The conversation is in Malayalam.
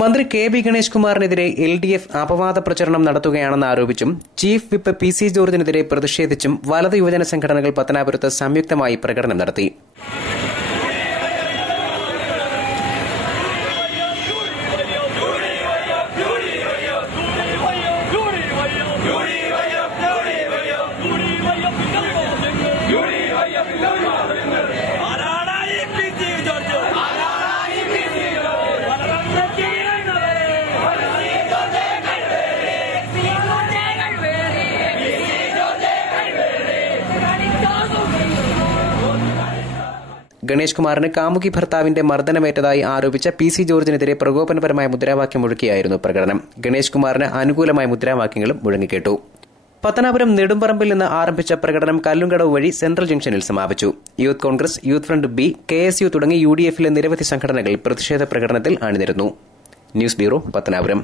മന്ത്രി കെ ബി ഗണേഷ് കുമാറിനെതിരെ LDF അപവാദ പ്രചരണം നടത്തുകയാണെന്ന് ആരോപിച്ചും ചീഫ് വിപ്പ് PC ജോർജിനെതിരെ പ്രതിഷേധിച്ചും വലത് യുവജന സംഘടനകൾ പത്തനാപുരത്ത് സംയുക്തമായി പ്രകടനം നടത്തി. ഗണേഷ് കുമാറിന് കാമുകി ഭർത്താവിന്റെ മർദ്ദനമേറ്റതായി ആരോപിച്ച PC ജോർജിനെതിരെ പ്രകോപനപരമായ മുദ്രാവാക്യം മുഴക്കിയായിരുന്നു പ്രകടനം. ഗണേഷ് കുമാറിന് അനുകൂലമായ മുദ്രാവാക്യങ്ങളും മുഴങ്ങിക്കേട്ടു. പത്തനാപുരം നെടുമ്പറമ്പിൽ നിന്ന് ആരംഭിച്ച പ്രകടനം കല്ലുംകടവ് വഴി സെൻട്രൽ ജംഗ്ഷനിൽ സമാപിച്ചു. യൂത്ത് കോൺഗ്രസ്, യൂത്ത് ഫ്രണ്ട് B, KSU തുടങ്ങി UDF-ലെ നിരവധി സംഘടനകൾ പ്രതിഷേധ പ്രകടനത്തിൽ അണിനിരന്നു. News bureau, Pathanapuram.